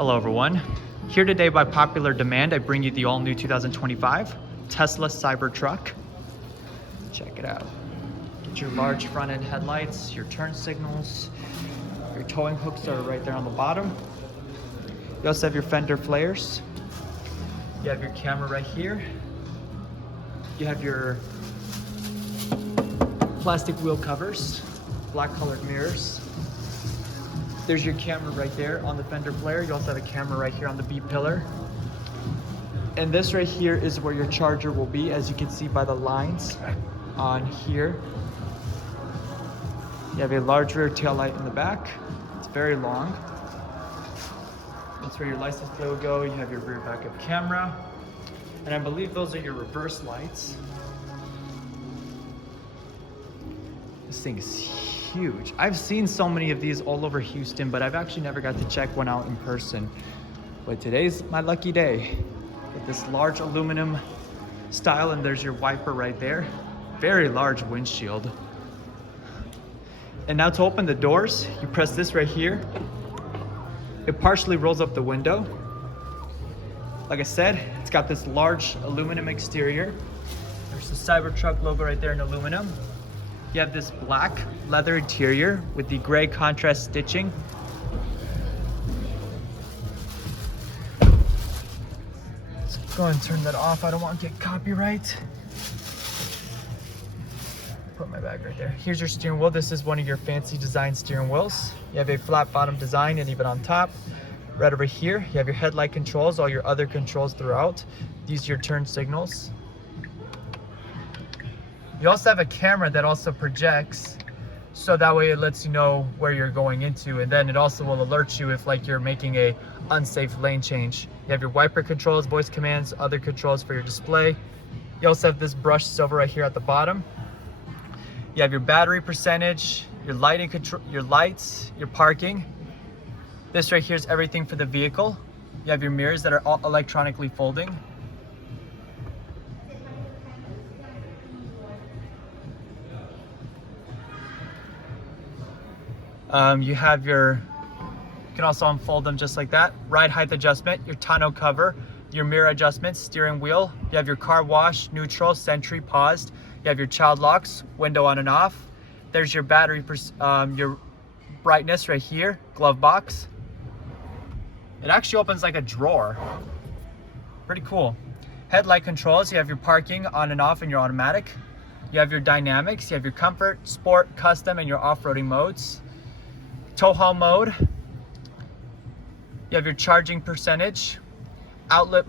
Hello everyone. Here today by popular demand, I bring you the all-new 2025 Tesla Cybertruck. Check it out. Get your large front-end headlights, your turn signals, your towing hooks are right there on the bottom. You also have your fender flares. You have your camera right here. You have your plastic wheel covers, black colored mirrors. There's your camera right there on the fender flare. You also have a camera right here on the B pillar. And this right here is where your charger will be, as you can see by the lines on here. You have a large rear tail light in the back. It's very long. That's where your license plate will go. You have your rear backup camera. And I believe those are your reverse lights. This thing is huge. I've seen so many of these all over Houston, but I've actually never got to check one out in person. But today's my lucky day. With this large aluminum style, and there's your wiper right there. Very large windshield. And now to open the doors, you press this right here. It partially rolls up the window. Like I said, it's got this large aluminum exterior. There's the Cybertruck logo right there in aluminum. You have this black leather interior with the gray contrast stitching. Let's go ahead and turn that off. I don't want to get copyright. Put my bag right there. Here's your steering wheel. This is one of your fancy design steering wheels. You have a flat bottom design, and even on top, right over here, you have your headlight controls, all your other controls throughout. These are your turn signals. You also have a camera that also projects, so that way it lets you know where you're going into, and then it also will alert you if like you're making a unsafe lane change. You have your wiper controls, voice commands, other controls for your display. You also have this brushed silver right here at the bottom. You have your battery percentage, your lighting control, your lights, your parking. This right here is everything for the vehicle. You have your mirrors that are all electronically folding. You have you can also unfold them just like that. Ride height adjustment, your tonneau cover, your mirror adjustments, steering wheel. You have your car wash, neutral, sentry, paused. You have your child locks, window on and off. There's your battery, your brightness right here, glove box. It actually opens like a drawer. Pretty cool. Headlight controls, you have your parking on and off and your automatic. You have your dynamics, you have your comfort, sport, custom, and your off-roading modes. Tow haul mode. You have your charging percentage, outlet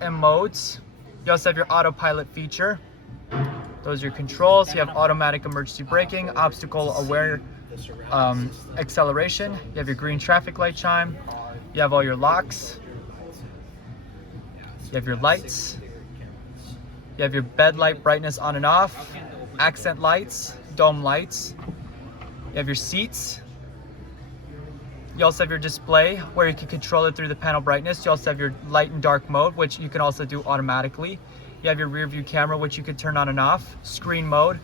and modes. You also have your autopilot feature. Those are your controls. You have automatic emergency braking, obstacle aware acceleration. You have your green traffic light chime. You have all your locks. You have your lights. You have your bed light brightness on and off, accent lights, dome lights. You have your seats. You also have your display where you can control it through the panel brightness. You also have your light and dark mode, which you can also do automatically. You have your rear view camera, which you can turn on and off, screen mode,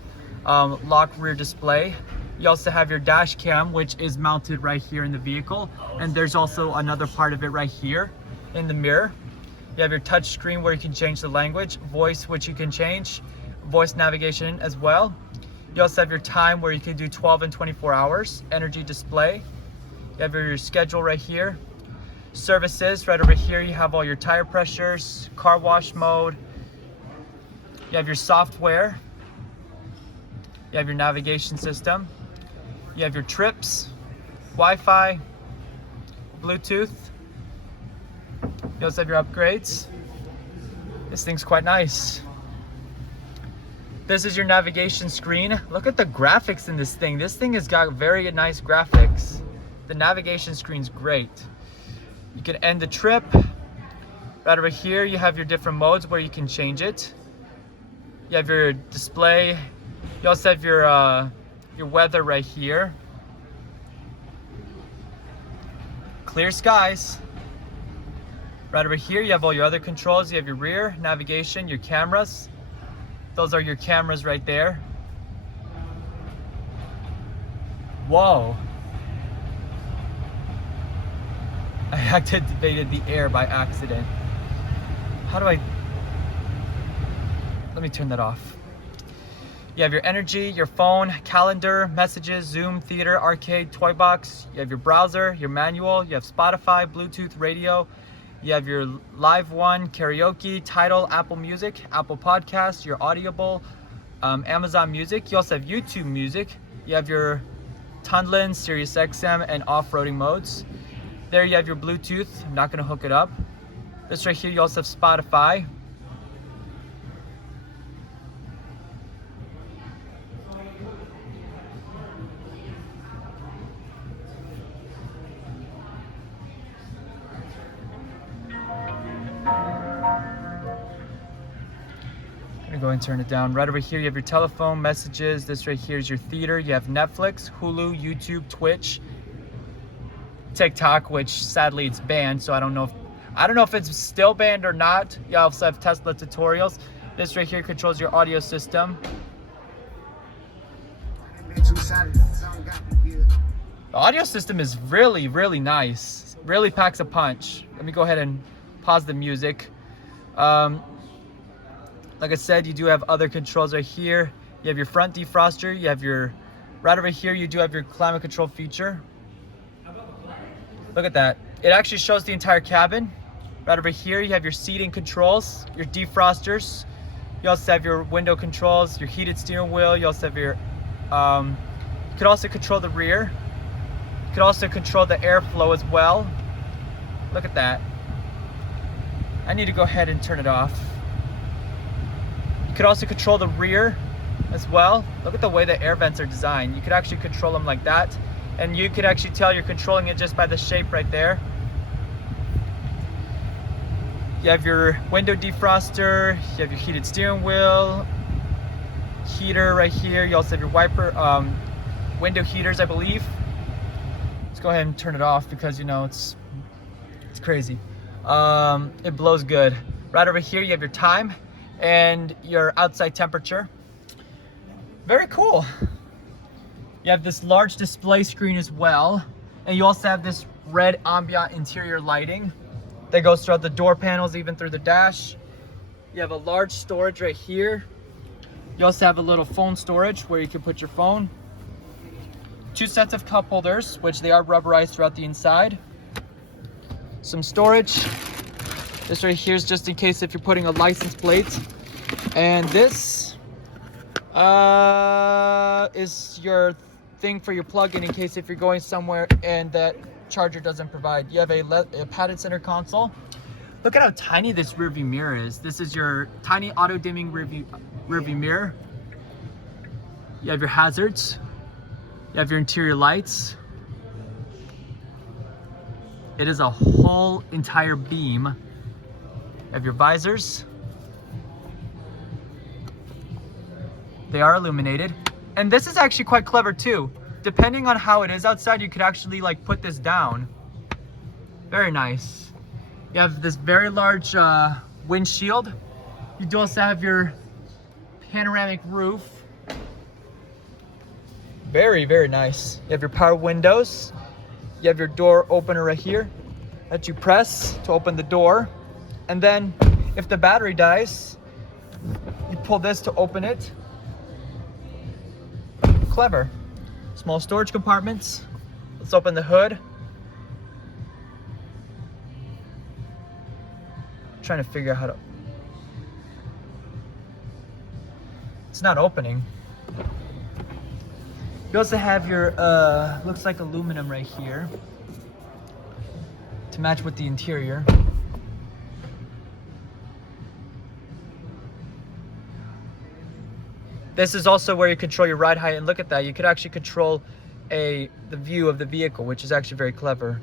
lock rear display. You also have your dash cam, which is mounted right here in the vehicle. And there's also another part of it right here in the mirror. You have your touch screen where you can change the language, voice, which you can change, voice navigation as well. You also have your time where you can do 12 and 24 hours, energy display. You have your schedule right here. Services, right over here, you have all your tire pressures, car wash mode. You have your software. You have your navigation system. You have your trips, Wi-Fi, Bluetooth. You also have your upgrades. This thing's quite nice. This is your navigation screen. Look at the graphics in this thing. This thing has got very nice graphics. The navigation screen's great. You can end the trip. Right over here, you have your different modes where you can change it. You have your display. You also have your weather right here. Clear skies. Right over here, you have all your other controls. You have your rear, navigation, your cameras. Those are your cameras right there. Whoa. I activated the air by accident. How do I... Let me turn that off. You have your energy, your phone, calendar, messages, Zoom, theater, arcade, toy box. You have your browser, your manual. You have Spotify, Bluetooth, radio. You have your Live One, karaoke, Tidal, Apple Music, Apple Podcasts, your Audible, Amazon Music. You also have YouTube Music. You have your Tunlin, Sirius XM, and off-roading modes. There you have your Bluetooth. I'm not going to hook it up. This right here, you also have Spotify. Go and turn it down. Right over here you have your telephone, messages. This right here is your theater. You have Netflix, Hulu, YouTube, Twitch, TikTok, which sadly it's banned, so I don't know if it's still banned or not. You also have Tesla tutorials. This right here controls your audio system. The audio system is really, really nice. Really packs a punch. Let me go ahead and pause the music. Like I said, you do have other controls right here. You have your front defroster. You have your, right over here, you do have your climate control feature. Look at that. It actually shows the entire cabin. Right over here, you have your seating controls, your defrosters. You also have your window controls, your heated steering wheel. You also have your, you could also control the rear. You could also control the airflow as well. Look at that. I need to go ahead and turn it off. You could also control the rear as well. Look at the way the air vents are designed. You could actually control them like that. And you could actually tell you're controlling it just by the shape right there. You have your window defroster. You have your heated steering wheel. Heater right here. You also have your wiper, window heaters, I believe. Let's go ahead and turn it off because, you know, it's crazy. It blows good. Right over here, you have your time and your outside temperature. Very cool. You have this large display screen as well, and you also have this red ambient interior lighting that goes throughout the door panels, even through the dash. You have a large storage right here. You also have a little phone storage where you can put your phone. 2 sets of cup holders, which they are rubberized throughout the inside. Some storage. This right here is just in case if you're putting a license plate. And this is your thing for your plug-in in case if you're going somewhere and that charger doesn't provide. You have a padded center console. Look at how tiny this rearview mirror is. This is your tiny auto-dimming rearview mirror. You have your hazards. You have your interior lights. It is a whole entire beam. You have your visors. They are illuminated. And this is actually quite clever too. Depending on how it is outside, you could actually like put this down. Very nice. You have this very large windshield. You do also have your panoramic roof. Very, very nice. You have your power windows. You have your door opener right here that you press to open the door. And then if the battery dies, you pull this to open it. Clever. Small storage compartments. Let's open the hood. I'm trying to figure out how to... It's not opening. You also have your, looks like aluminum right here to match with the interior. This is also where you control your ride height, and look at that. You could actually control the view of the vehicle, which is actually very clever.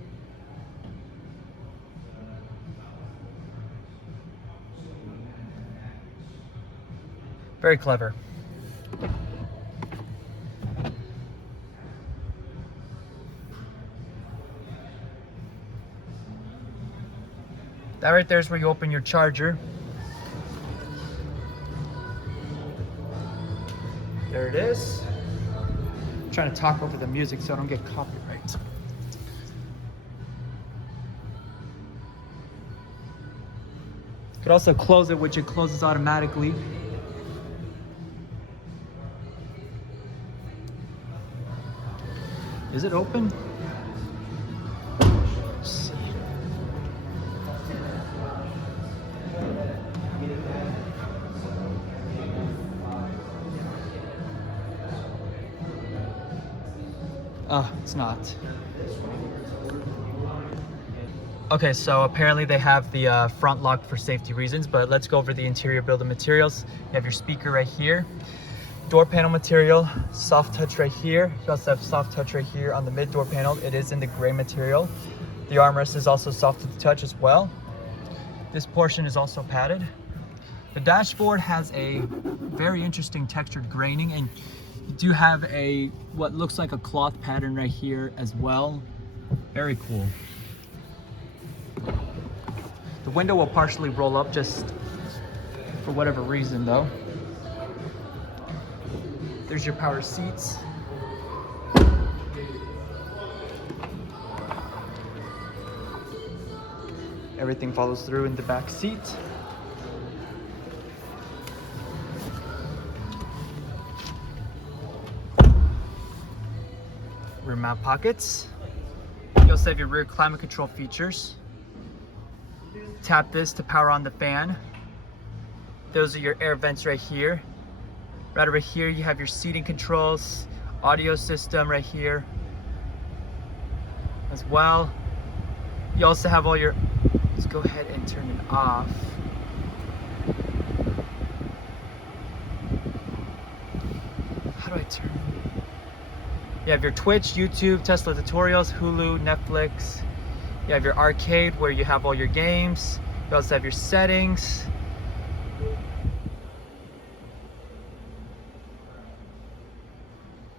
Very clever. That right there is where you open your charger. There it is. I'm trying to talk over the music so I don't get copyright. could also close it, which it closes automatically. Is it open? Let's see. Oh, it's not. Okay, so apparently they have the front locked for safety reasons, but let's go over the interior build of materials. You have your speaker right here, door panel material, soft touch right here. You also have soft touch right here on the mid door panel. It is in the gray material. The armrest is also soft to the touch as well. This portion is also padded. The dashboard has a very interesting textured graining, and you do have a what looks like a cloth pattern right here as well. Very cool. The window will partially roll up just for whatever reason though. There's your power seats. Everything follows through in the back seat. Rear mount pockets. You also have your rear climate control features. Tap this to power on the fan. Those are your air vents right here. Right over here you have your seating controls, audio system right here as well. You also have all your, let's go ahead and turn it off. How do I turn it? You have your Twitch, YouTube, Tesla tutorials, Hulu, Netflix. You have your arcade where you have all your games. You also have your settings.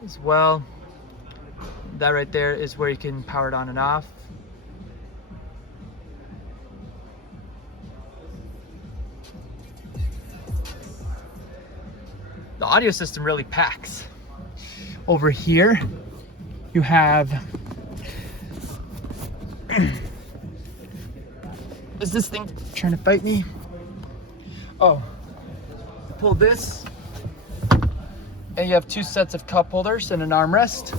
As well. That right there is where you can power it on and off. The audio system really packs. Over here, you have is this thing trying to fight me? Oh, pull this, and you have two sets of cup holders and an armrest.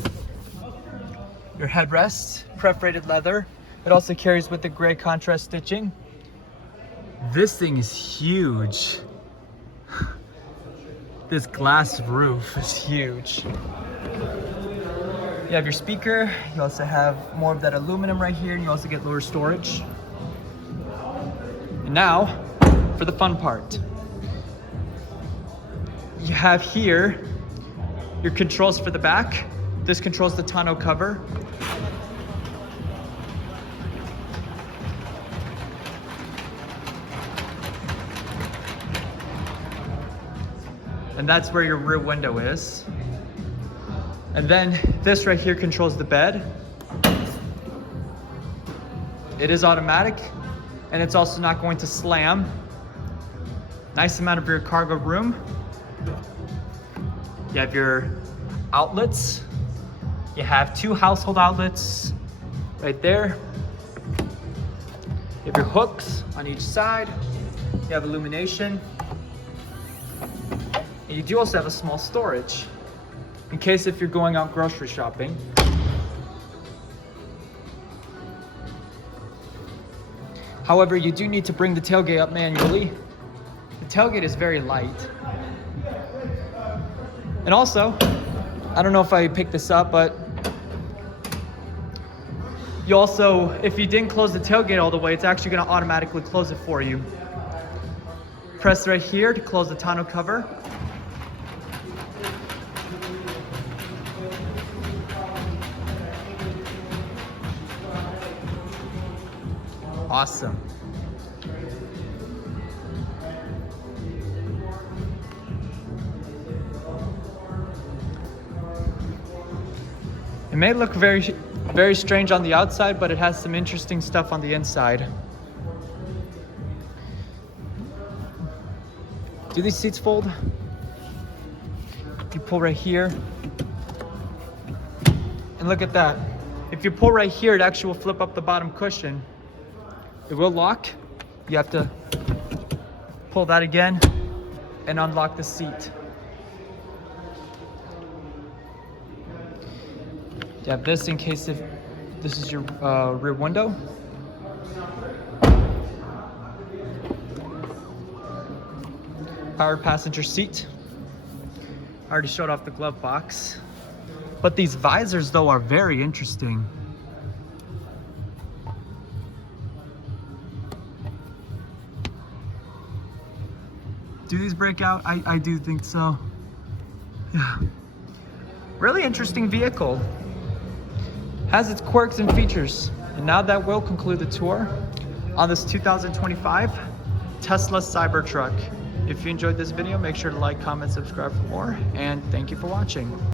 Your headrest, perforated leather. It also carries with the gray contrast stitching. This thing is huge. This glass roof is huge. You have your speaker. You also have more of that aluminum right here, and you also get lower storage. And now, for the fun part. You have here your controls for the back. This controls the tonneau cover. And that's where your rear window is. And then this right here controls the bed. It is automatic, and it's also not going to slam. Nice amount of rear cargo room. You have your outlets. You have two household outlets right there. You have your hooks on each side. You have illumination. And you do also have a small storage in case if you're going out grocery shopping. However, you do need to bring the tailgate up manually. The tailgate is very light. And also, I don't know if I picked this up, but you also, if you didn't close the tailgate all the way, it's actually going to automatically close it for you. Press right here to close the tonneau cover. Awesome. It may look very strange on the outside, but it has some interesting stuff on the inside. Do these seats fold? You pull right here. And look at that. If you pull right here, it actually will flip up the bottom cushion. It will lock. You have to pull that again and unlock the seat. You have this in case if this is your rear window. Power passenger seat. I already showed off the glove box. But these visors though are very interesting. Do these break out? I do think so. Yeah. Really interesting vehicle. Has its quirks and features. And now that will conclude the tour on this 2025 Tesla Cybertruck. If you enjoyed this video, make sure to like, comment, subscribe for more, and thank you for watching.